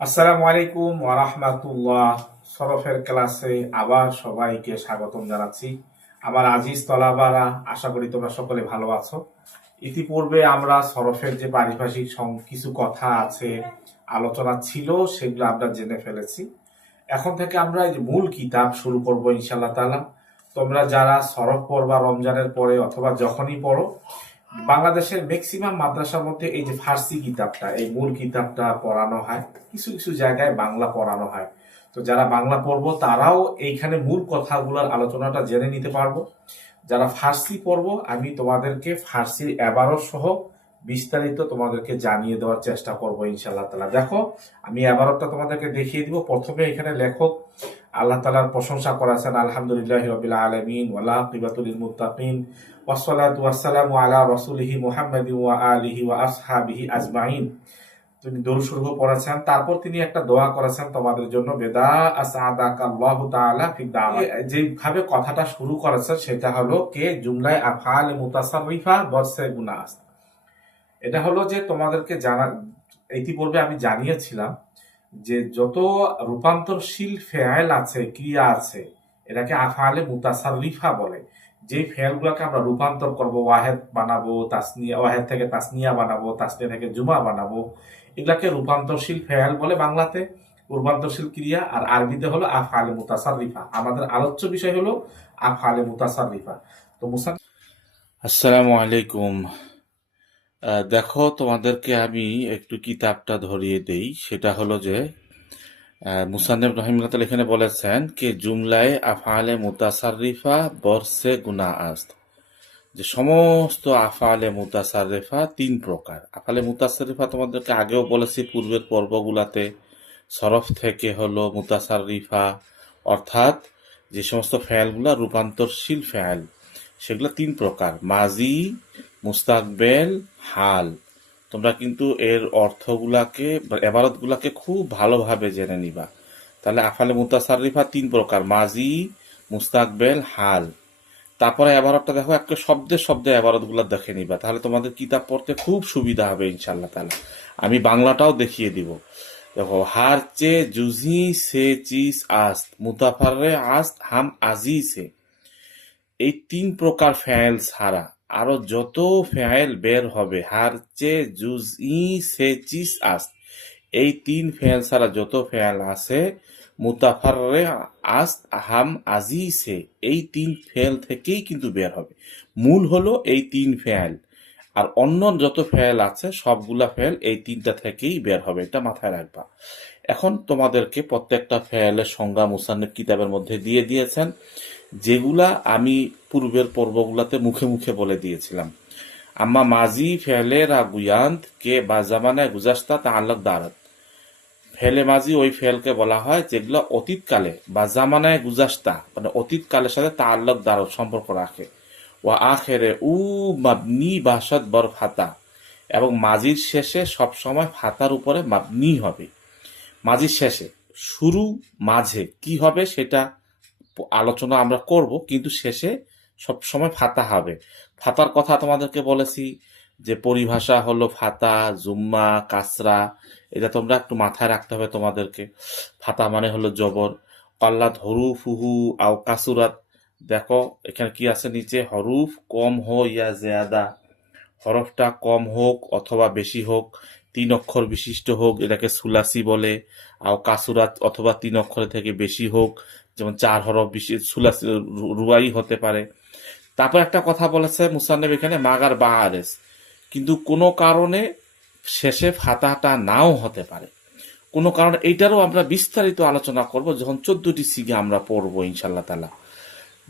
আসসালামু আলাইকুম ওয়া রাহমাতুল্লাহ। সরফের ক্লাসে আবার সবাইকে স্বাগতম জানাচ্ছি। আমার আজিজ তলাবারা, আশা করি তোমরা সকলে ভালো আছো। ইতিপূর্বে আমরা সরফের যে পারিভাষিক কিছু কথা আছে, আলোচনা ছিল, সেগুলো আমরা জেনে ফেলেছি। এখন থেকে আমরা এই যে মূল কিতাব শুরু করব ইনশাআল্লাহ তাআলা। তোমরা যারা সরফ পড়বা রমজানের পরে অথবা যখনই পড়ো, বাংলাদেশের ম্যাক্সিমাম মাদ্রাসার মধ্যে এই যে ফার্সি কিতাবটা, এই মূল কিতাবটা পড়ানো হয়। কিছু কিছু জায়গায় বাংলা পড়ানো হয়। তো যারা বাংলা পড়বো তারাও এইখানে মূল কথাগুলোর আলোচনাটা জেনে নিতে পারবো। যারা ফার্সি পড়বো, আমি তোমাদেরকে ফার্সির এবারও সহ বিস্তারিত তোমাদেরকে জানিয়ে দেওয়ার চেষ্টা করবো ইনশাআল্লাহ তাআলা। দেখো, আমি এবারটা তোমাদেরকে দেখিয়ে দিব। প্রথমে এখানে লেখক আল্লাহ তাআলার প্রশংসা করেছেন, আলহামদুলিল্লাহি রাব্বিল আলামিন ওয়াল আকিবাতু লিল মুত্তাকিন ওয়াসসালাতু ওয়াসসালামু আলা রাসূলিহি মুহাম্মাদিন ওয়া আলিহি ওয়া আসহাবিহি আজমাইন। তিনি দরুদ শরীফ পড়েছেন, তারপর তিনি একটা দোয়া করেছেন তোমাদের জন্য, বেদা আসাদাকাল্লাহু তাআলা ফি দাওয়া। যেভাবে কথাটা শুরু করেছেন সেটা হলো কে জুমলায় আফআল মুতাসাররিফা বরসে গুনাস। এটা হলো যে তোমাদেরকে ইতিপূর্বে আমি জানিয়েছিলাম যে যত রূপান্তরশীল ফেয়াল আছে, ক্রিয়া আছে, এটাকে আফআলে মুতাসাররিফা বলে। যে ফেয়ালগুলোকে আমরা রূপান্তর করব, ওয়াহেদ বানাবো, তাসনিয়া, ওয়াহেদ থেকে তাসনিয়া বানাবো, তাসনিয়া থেকে জুমা বানাবো, এগুলাকে রূপান্তরশীল ফেয়াল বলে বাংলাতে, রূপান্তরশীল ক্রিয়া। আর আরবিতে হলো আফআলে মুতাসাররিফা। আমাদের আলোচ্য বিষয় হলো আফআলে মুতাসাররিফা। তো আসসালামু আলাইকুম। দেখো, তোমাদেরকে আমি একটু কিতাবটা ধরিয়ে দেই। সেটা হলো যে মুসান্নেফ রহিমাহুল্লাহ তাআলা এখানে বলেছেন কে জুমলায় আফআলে মুতাসাররিফা বরসে গুনা আস্ত, যে সমস্ত আফআলে মুতাসাররিফা তিন প্রকার। আফআলে মুতাসাররিফা তোমাদেরকে আগেও বলেছি পূর্বের পর্বগুলাতে। সরফ থেকে হলো মুতাসাররিফা, অর্থাৎ যে সমস্ত ফেয়ালগুলা রূপান্তরশীল ফেয়াল, সেগুলো তিন প্রকার: মাজি, মুস্তাকবেল, হাল। তোমরা কিন্তু এর অর্থগুলাকে বা এবারতগুলাকে খুব ভালোভাবে জেনে নিবা। তাহলে আফআলে মুতাসাররিফা তিন প্রকার: মাজি, মুস্তাকবেল, হাল। তারপরে এবারতটা দেখো, একটা শব্দে শব্দে এবারতগুলো দেখে নিবা, তাহলে তোমাদের কিতাব পড়তে খুব সুবিধা হবে ইনশাআল্লাহ তাআলা। আমি বাংলাটাও দেখিয়ে দিব। দেখো, হার চে জুজি সে চিজ আস্ত, মুতাফাররে আস্ত হাম আজি সে। এই তিন প্রকার ফেয়াল ছাড়া আরো যত ফেয়াল বের হবে, হার চে জুজই সে চিজ আস্ত, এই তিন ফেয়াল ছাড়া যত ফেয়াল আছে, মুতাফাররে আস্ত হাম আজি সে, এই তিন ফেয়াল থেকেই কিন্তু বের হবে। মূল হলো এই তিন ফেয়াল, আর অন্য যত ফেয়াল আছে সবগুলা ফেয়াল এই তিনটা থেকেই বের হবে, এটা মাথায় রাখবা। এখন তোমাদেরকে প্রত্যেকটা ফেয়ালের সংজ্ঞা মুসান্নিফ কিতাবের মধ্যে দিয়ে দিয়েছেন, যেগুলা আমি পূর্বের পর্বগুলাতে মুখে মুখে বলে দিয়েছিলাম। আম্মা মাজি ফেলে রা গুয়ান্ত কে বা জামানায় গুজাস্তা তা আল্লাহ দারাত। ফেলে মাজি ওই ফেলকে বলা হয় যেগুলো অতীতকালে বা জামানায় গুজাস্তা, মানে অতীতকালের সাথে তা আল্লাহ দারত সম্পর্ক রাখে। ওয়া আখেরে উ মাবনি বাসাত বর ফাতা, এবং মাজির শেষে সবসময় ফাতার উপরে মাবনি হবে। মাঝির শেষে, শুরু মাঝে কি হবে সেটা আলোচনা আমরা করব, কিন্তু শেষে সবসময় ফাতা হবে। ফাতার কথা তোমাদেরকে বলেছি যে পরিভাষা হলো ফাতা, জুম্মা, কাসরা। এটা তোমরা একটু মাথায় রাখতে হবে তোমাদেরকে। ফাতা মানে হলো জবর। কাল্লাত হরুফুহু আও কাসুরাত। দেখো এখানে কি আছে নিচে, হরুফ কম হো ইয়া জিয়াদা, হরফটা কম হোক অথবা বেশি হোক, তিন অক্ষর বিশিষ্ট হোক, এটাকে সুলাসি বলে। আর কাসুরাত, অথবা তিন অক্ষরের থেকে বেশি হোক, যেমন চার হরফ বিশিষ্ট সুলাসি, রুয়াই হতে পারে। তারপর একটা কথা বলেছে মুসান্নেফ এখানে, মাগার বা আরেস, কিন্তু কোনো কারণে শেষে ফাতাটা নাও হতে পারে। কোনো কারণে এইটারও আমরা বিস্তারিত আলোচনা করব যখন 14টি সিগে আমরা পড়বো ইনশাল্লাহ তাআলা।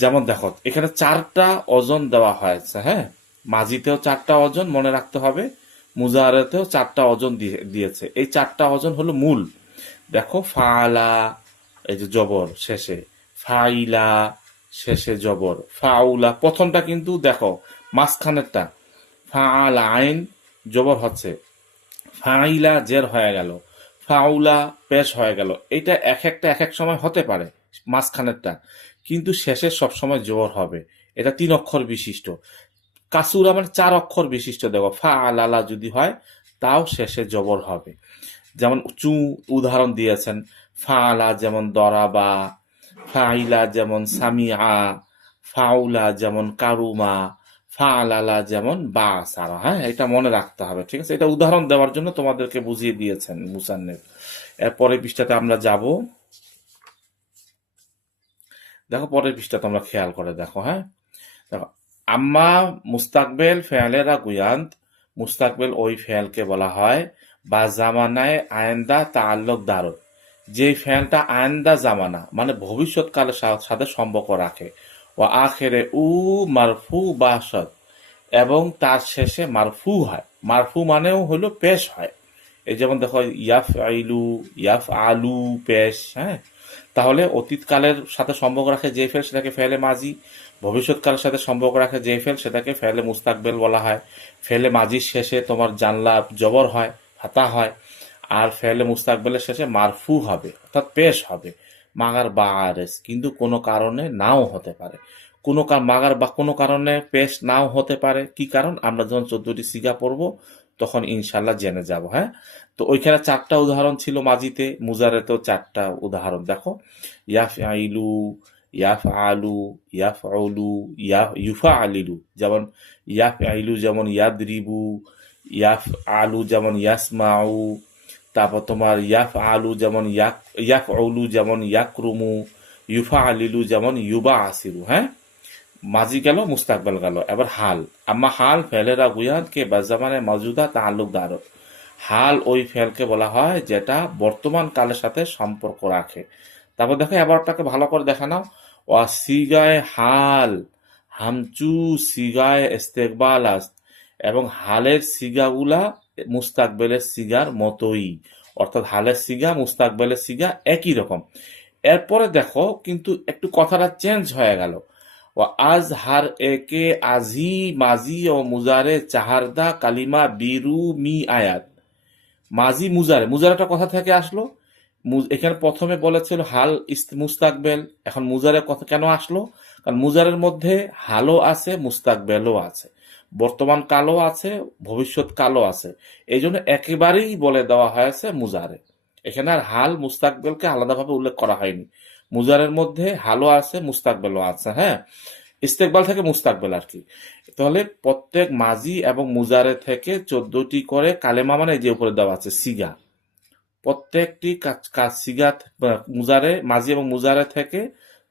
যেমন দেখো, এখানে চারটা ওজন দেওয়া হয়েছে। হ্যাঁ, মাঝিতেও চারটা ওজন মনে রাখতে হবে, মুজাহারাতেও চারটা ওজন দিয়েছে। এই চারটা ওজন হলো মূল। দেখো, ফালা, এই যে জবর শেষে, ফাইলা শেষে জবর, ফাউলা প্রথমটা কিন্তু দেখো মাঝখানেরটা, ফালা আইন জবর হচ্ছে, ফাইলা জের হয়ে গেল, ফাউলা পেশ হয়ে গেল। এটা এক একটা এক এক সময় হতে পারে মাঝখানেরটা, কিন্তু শেষে সবসময় জবর হবে। এটা তিন অক্ষর বিশিষ্ট। কাসুরা মানে চার অক্ষর বিশিষ্ট। দেখো, ফা আলালা যদি হয় তাও শেষে জবর হবে। যেমন উদাহরণ দিয়েছেন, ফাআলা যেমন দরাবা, ফাইলা যেমন সামিআ, ফাউলা যেমন কারুমা, ফাআলালা যেমন বাসারা। হ্যাঁ, এটা মনে রাখতে হবে, ঠিক আছে? এটা উদাহরণ দেওয়ার জন্য তোমাদেরকে বুঝিয়ে দিয়েছেন মুসান্নেফ। এর পরের পৃষ্ঠাতে আমরা যাব। দেখো পরের পৃষ্ঠাতে আমরা খেয়াল করে দেখো। হ্যাঁ, দেখো, আম্মা মুস্তাকবেল ফেয়ালেরা গুয়ান্ত, মুস্তাকবেল ওই ফেয়ালকে বলা হয় বা জামানায় আয়েন্দা তাআল্লুক দারত, যে ফেয়ালটা আয়েন্দা জামানা মানে ভবিষ্যৎকালের সাথে সম্পর্ক রাখে। ও আখেরে উ মারফু বাসত, এবং তার শেষে মারফু হয়। মারফু মানেও হলো পেশ হয়। এই যেমন দেখো ইয়াফ আইলু, ইয়াফ আলু পেশ। হ্যাঁ, তাহলে অতীতকালের সাথে সম্পর্ক রাখে যে ফেল সেটাকে ফেলে মাজি, ভবিষ্যৎকালের সাথে সম্পর্ক রাখে যে ফেল সেটাকে ফেলে মুস্তাকবেল বলা হয়। ফেলে মাজির শেষে তোমার জানলা জবর হয়, ফাতা হয়, আর ফেলে মুস্তাকবেলের শেষে মারফু হবে, অর্থাৎ পেশ হবে। মাগার বা আরেস, কিন্তু কোনো কারণে নাও হতে পারে। মাগার বা কোনো কারণে পেশ নাও হতে পারে। কি কারণ আমরা যখন 14টি সিগা পড়বো তখন ইনশাল্লাহ জেনে যাব। হ্যাঁ, তো ওইখানে 4টা উদাহরণ ছিল মাজিতে, মুজারেতেও 4টা উদাহরণ। দেখো, ইয়াফ আইলু, ইয়াফ আলু, ইয়াফ আলু, ইউফা আলিলু। যেমন ইয়াফ আইলু যেমন ইয়াদরিবু, ইয়াফ আলু যেমন ইয়াসমাউ, তারপর তোমার ইয়াফ আলু যেমন ইয়াফ আলু যেমন ইয়াকরুমু, ইউফা আলিলু যেমন ইউবা আসিরু। হ্যাঁ, মাজি গেল, মুস্তাকবেল গেল। এবার হাল, আম্মা হাল ফেলেরা গুয়াদ কে বাজামানে মজুদা তাআল্লুক দারত, হাল ওই ফেলকে বলা হয় যেটা বর্তমান কালের সাথে সম্পর্ক রাখে। তারপর দেখো এবারটাকে ভালো করে দেখা নাও। ওয়া সিগায় হাল হামচু সিগায় ইস্তেকবাল আস্ত, এবং হালের সিগাগুলা মুস্তাকবেলের সিগার মতোই, অর্থাৎ হালের সিগা মুস্তাকবেলের সিগা একই রকম। এরপরে দেখো কিন্তু একটু কথাটা চেঞ্জ হয়ে গেল। ও আজ হার একে আজি মাজি ও মুজারে চাহারদা কালিমা বিরু মি আয়াত। মাজি মুজারে, মুজারেটা কথা থেকে আসলো? এখানে প্রথমে বলেছিল হাল মুস্তাকবেল, এখন মুজারের কথা কেন আসলো? কারণ মুজারের মধ্যে হালও আছে, মুস্তাকবেলও আছে, বর্তমান কালও আছে, ভবিষ্যৎ কালও আছে। এই জন্য একেবারেই বলে দেওয়া হয়েছে মুজারে। এখানে আর হাল মুস্তাকবেলকে আলাদাভাবে উল্লেখ করা হয়নি। মুজারের মধ্যে হালও আছে, মুস্তাকবেলও আছে। হ্যাঁ, ইস্তেকবাল থেকে মুস্তাকবেল আর কি। তাহলে প্রত্যেক মাজি এবং মুজারে থেকে 14টি করে কালেমা, মানে যে উপরে দেওয়া আছে সিগা, প্রত্যেকটি সিগা মুজারে, মাজি এবং মুজারে থেকে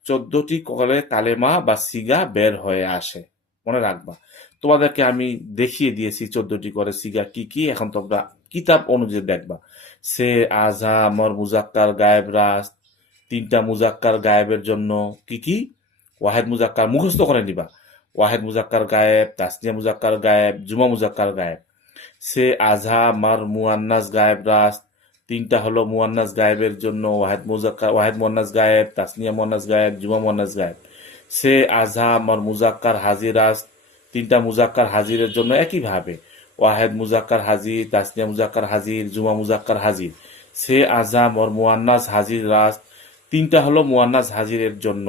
14টি করে কালেমা বা সিগা বের হয়ে আসে। মনে রাখবা, তোমাদেরকে আমি দেখিয়ে দিয়েছি 14টি করে সিগা কি কি। এখন তোমরা কিতাব অনুযায়ী দেখবা। সে আজা মর মুজাক্কার গায়েব রাস, 3টা মুজাক্কার গায়েবের জন্য কি কি? ওয়াহেদ মুজাক্কার মুখস্থ করে নিবা। ওয়াহেদ মুজাক্কার গায়েব, তাসনিয়া মুজাক্কার গায়েব, জুমা মুজাক্কার গায়েব। সে আজহা মার মুয়ান্নাস গায়েব রাস, 3টা হলো মুয়ান্নাস গায়েবের জন্য, ওয়াহেদ মুয়ান্নাস গায়েব, তাসনিয়া মুয়ান্নাস গায়েব, জুমা মুয়ান্নাস গায়েব। সে আজহা মার মুজাক্কার হাজির রাস, 3টা মুজাক্কার হাজিরের জন্য একইভাবে, ওয়াহেদ মুজাক্কার হাজির, তাসনিয়া মুজাক্কার হাজির, জুমা মুজাক্কার হাজির। সে আজহা মর মুয়ান্নাস হাজির রাস, 3টা হলো মুয়ান্নাস হাজিরের জন্য,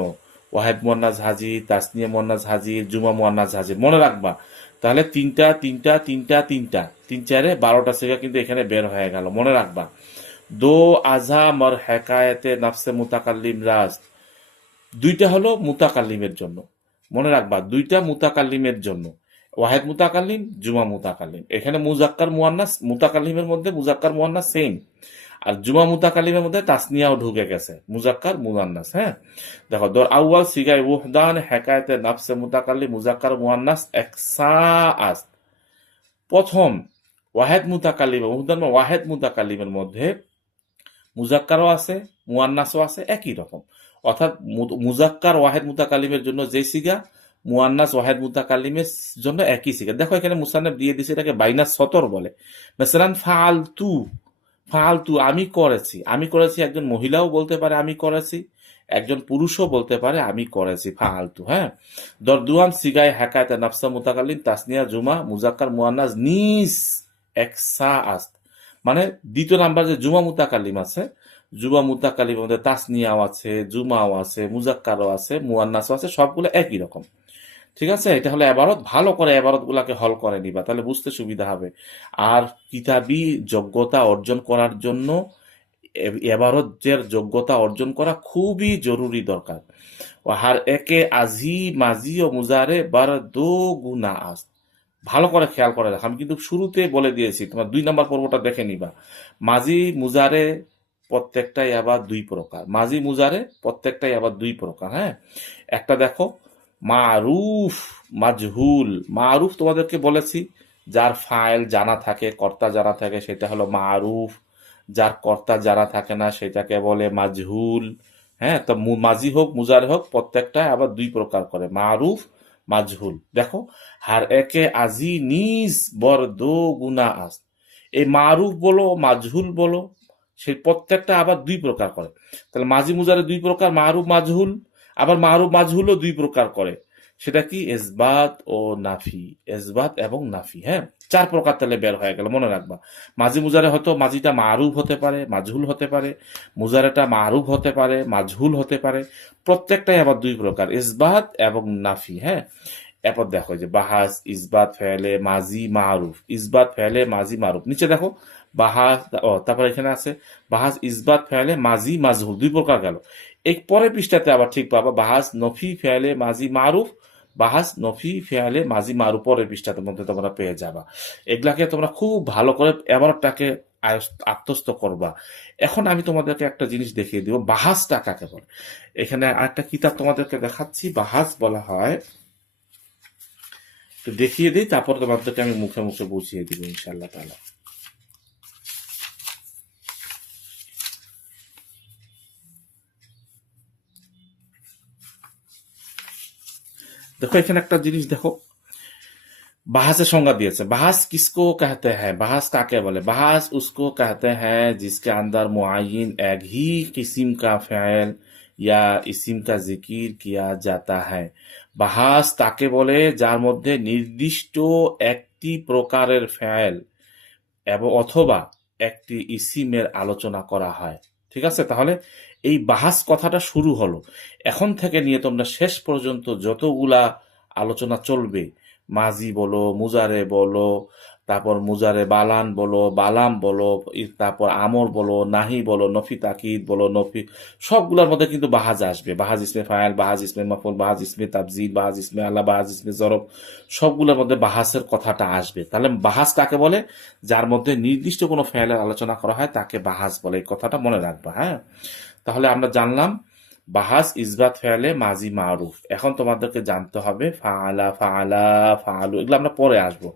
ওয়াহেদ মুয়ান্নাস হাজির, তাসনিয়া মুয়ান্নাস হাজির, জুমা মুয়ান্নাস হাজির। মনে রাখবা, তাহলে 3টা 3টা 3টা 3টা 3 4 12টা সিগা কিন্তু এখানে বের হয়ে গেল। মনে রাখবা, দো আজহা মর হেকায়েতে নাফসে মুতাকাল্লিম রাস, 2টা হলো মুতাকাল্লিমের জন্য। মনে রাখবা, 2টা মুতাকাল্লিমের জন্য, ওয়াহেদ মুতাকাল্লিম, জুমা মুতাকাল্লিম। এখানে মুজাক্কার মুয়ান্নাস, মুতাকাল্লিমের মধ্যে মুজাক্কার মুয়ান্নাস সেম, আর জুমা মুতাকাল্লিমের মধ্যে তাসনিয়াও ঢুকে গেছে, মুজাক্কার মুয়ান্নাস। হ্যাঁ, দেখো দর আউয়াল সিগায় ওহদান হেকায়েতে নাফসে মুতাকাল্লিম মুজাক্কার মুয়ান্নাস একসা আস্ত। প্রথম ওয়াহেদ মুতাকাল্লিম, ওহদান ওয়াহেদ মুতাকাল্লিমের মধ্যে মুজাক্কারও আছে, মুয়ান্নাসও আছে, একই রকম। অর্থাৎ মুজাক্কার ওয়াহেদ মুতাকাল্লিমের জন্য যে সিগা, মুয়ান্নাস ওয়াহেদ মুতাকাল্লিমের জন্য একই সিগা। দেখো এখানে মুসান্নেফ দিয়ে দিছে, এটাকে বাইনাস সতর বলে। মেসালান ফালতু, ফালতু আমি করেছি, আমি করেছি। একজন মহিলাও বলতে পারে আমি করেছি, একজন পুরুষও বলতে পারে আমি করেছি, ফালতু। হ্যাঁ, দরদুয়ান সিগায় হেকায়েতে নাফসা মুতাকাল্লিম তাসনিয়া জুমা মুজাক্কার মুয়ান্নাস নিস একসা আস্ত, মানে 2য় নাম্বার যে জুমা মুতাকাল্লিম আছে, জুমা মুতাকাল্লিমের মধ্যে তাসনিয়াও আছে, জুমাও আছে, মুজাক্কারও আছে, মুয়ান্নাসও আছে, সবগুলো একই রকম। ঠিক আছে, এটা হলো এবারত। ভালো করে এবারত গুলাকে হল করে নিবা, তাহলে বুঝতে সুবিধা হবে। আর কিতাবি যোগ্যতা অর্জন করার জন্য এবারতের যোগ্যতা অর্জন করা খুবই জরুরি দরকার। ও হার একে আজি মাজি ও মুজারে বার দো গুনা আস। ভালো করে খেয়াল করে দেখো, আমি কিন্তু শুরুতে বলে দিয়েছি, তোমার 2 নম্বর পর্বটা দেখে নিবা। মাজি মুজারে প্রত্যেকটাই আবার 2 প্রকার, মাজি মুজারে প্রত্যেকটাই আবার 2 প্রকার। হ্যাঁ, একটা দেখো মারুফ, মাজহুল। মারুফ তোমাদেরকে বলেছি, যার ফাইল জানা থাকে, কর্তা জানা থাকে, সেটা হলো মারুফ। যার কর্তা জানা থাকে না সেটাকে বলে মাজহুল। হ্যাঁ, তো মাজি হোক মুজারে হোক প্রত্যেকটা আবার 2 প্রকার করে, মারুফ মাজহুল। দেখো, হার একে আজি নিজ বর দো গুনা আস। এই মারুফ বলো মাজহুল বলো, সেই প্রত্যেকটা আবার 2 প্রকার করে। তাহলে মাজি মুজারে 2 প্রকার, মারুফ মাজহুল। আবার মারুফ মাজহুলও 2 প্রকার করে, সেটা কি? ইসবাত ও নাফি। ইসবাত এবং নাফি। হ্যাঁ, 4 প্রকার তাহলে বের হয়ে গেল, মনে রাখবা। মাজি মুজারে হয়তো মাজিটা মারুফ হতে পারে, মাজহুল হতে পারে, মুজারেটা মারুফ হতে পারে, মাজহুল হতে পারে। প্রত্যেকটাই আবার 2 প্রকার, ইসবাত এবং নাফি। হ্যাঁ, এরপর দেখো যে বাহাস ইসবাত ফেলে মাজি মারুফ, ইসবাত ফেলে মাজি মারুফ। নিচে দেখো বাহাস, তারপর এখানে আছে বাহাস ইসবাত ফেলে মাজি মাজহুল, 2 প্রকার গেল। এই পরের পৃষ্ঠাতে আবার ঠিক পাবা বাহাস নফি ফেলে মাজি মারুফ, বাহাস নফি ফেলে মাজি মারুফ পরের পৃষ্ঠাতে মধ্যে তোমরা পেয়ে যাবা। এগুলাকে তোমরা খুব ভালো করে এবারটাকে আত্মস্থ করবা। এখন আমি তোমাদেরকে একটা জিনিস দেখিয়ে দিব, বাহাসটা কাকে বলে। এখানে আরেকটা কিতাব তোমাদেরকে দেখাচ্ছি, বাহাস বলা হয়। তো দেখিয়ে দিই, তারপর তোমাদেরকে আমি মুখে মুখে বুঝিয়ে দিব ইনশাআল্লাহ তাআলা। দেখো এখানে একটা জিনিস দেখো, বাহাসের সংজ্ঞা দিয়েছে। বাহাস কিসকো कहते हैं, বাহাস কাকে বলে? বাহাস उसको कहते हैं जिसके अंदर मुआयन एक ही किस्म का फ़ैल या इस्म का जिक्र किया जाता है। বাহাস তাকে বলে যার মধ্যে নির্দিষ্ট একটি প্রকারের ফেল এবং অথবা একটি ইসিমের আলোচনা করা হয়। ঠিক আছে, তাহলে এই বাহাস কথাটা শুরু হলো। এখন থেকে নিয়ে তোমরা শেষ পর্যন্ত যতগুলা আলোচনা চলবে, মাজি বলো, মুজারে বলো, তারপর মুজারে বালান বলো, বালাম বলো, তারপর আমর বলো, নাহি বলো, নফি তাকিদ বলো, নফি, সবগুলোর মধ্যে কিন্তু বাহাজ আসবে। বাহাজ ইসমে ফাইল, বাহাজ ইসমে মাফুল, বাহাজ ইসমে তাবজিদ, বাহাজ ইসমে আল্লাহ, বাহাজ ইসমে জরব, সবগুলোর মধ্যে বাহাসের কথাটা আসবে। তাহলে বাহাস কাকে বলে? যার মধ্যে নির্দিষ্ট কোনো ফেলের আলোচনা করা হয় তাকে বাহাস বলে। এই কথাটা মনে রাখবা। হ্যাঁ, তাহলে আমরা জানলাম বাহাস ইসবাত ফেলে মাজি মারুফ। এখন তোমাদেরকে জানতে হবে ফাআলা, ফাআলা, ফাআলু, এগুলো আমরা পরে আসবো।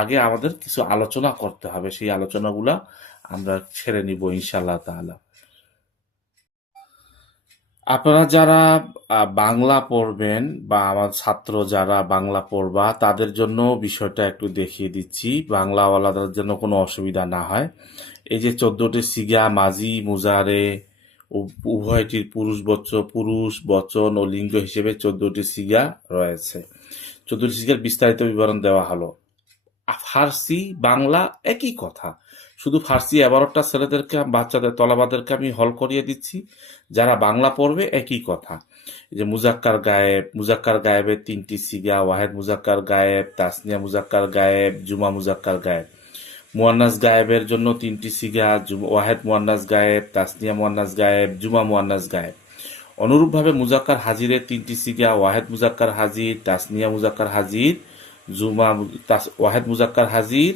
আগে আমাদের কিছু আলোচনা করতে হবে, সেই আলোচনাগুলা আমরা ছেড়ে নিব ইনশাআল্লাহ তাআলা। আপনারা যারা বাংলা পড়বেন বা আমার ছাত্র যারা বাংলা পড়বা, তাদের জন্য বিষয়টা একটু দেখিয়ে দিচ্ছি, বাংলাওয়ালাদের জন্য কোনো অসুবিধা না হয়। এই যে 14টি সিগা মাজি মুজারে উভয়টির পুরুষ বচন ও লিঙ্গ হিসেবে 14টি সিগা রয়েছে। 14টি সিগার বিস্তারিত বিবরণ দেওয়া হলো। ফার্সি বাংলা একই কথা, শুধু ফার্সি এবারটা ছেলেদেরকে, বাচ্চাদের, তলাবাদেরকে আমি হল করিয়ে দিচ্ছি। যারা বাংলা পড়বে একই কথা। এই যে মুজাক্কার গায়েব, মুজাক্কার গায়েবের 3টি সিগা, ওয়াহেদ মুজাক্কার গায়েব, তাসনিয়া মুজাক্কার গায়েব, জুমা মুজাক্কার গায়েব। মুয়ান্নাস গায়েবের জন্য 3টি সিগা, ওয়াহেদ মুয়ান্নাস গায়েব, তাসনিয়া মুয়ান্নাস গায়েব, জুমা মুয়ান্নাস গায়েব। অনুরূপভাবে মুজাক্কার হাজিরের 3টি সিগা, ওয়াহেদ মুজাক্কার হাজির, তাসনিয়া মুজাক্কার হাজির, ওয়াহেদ মুজাক্কার হাজির,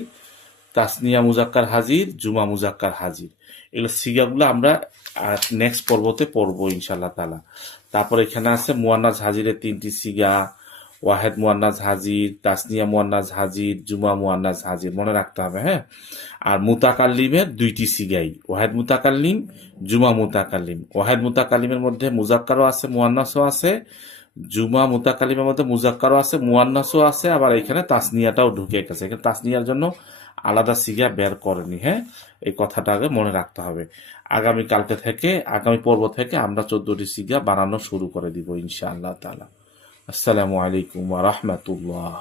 তাসনিয়া মুজাক্কার হাজির, জুমা মুজাক্কার হাজির। এগুলো সিগাগুলো আমরা নেক্সট পর্বতে পড়বো ইনশাআল্লাহ তাআলা। তারপর এখানে আছে মুয়ান্নাস হাজিরের 3টি সিগা, ওয়াহেদ মুয়ান্নাস হাজির, তাসনিয়া মুয়ান্নাস হাজির, জুমা মুয়ান্নাস হাজির, মনে রাখতে হবে। হ্যাঁ, আর মুতাকাল্লিমের 2টি সিগাই, ওয়াহেদ মুতাকাল্লিম, জুমা মুতাকাল্লিম। ওয়াহেদ মুতাকাল্লিমের মধ্যে মুজাক্কারও আছে, মুয়ান্নাসও আছে। জুমা মুতাকাল্লিমের মধ্যে মুজাক্কারও আছে, মুয়ান্নাসও আছে। আবার এখানে তাসনিয়াটাও ঢুকে গেছে, এখানে তাসনিয়ার জন্য আলাদা সিগা বের করেনি। হ্যাঁ, এই কথাটা আগে মনে রাখতে হবে। আগামী পর্ব থেকে আমরা 14টি সিগা বানানো শুরু করে দিব ইনশাআল্লাহ তাআলা। আসসালামু আলাইকুম ওয়া রাহমাতুল্লাহ।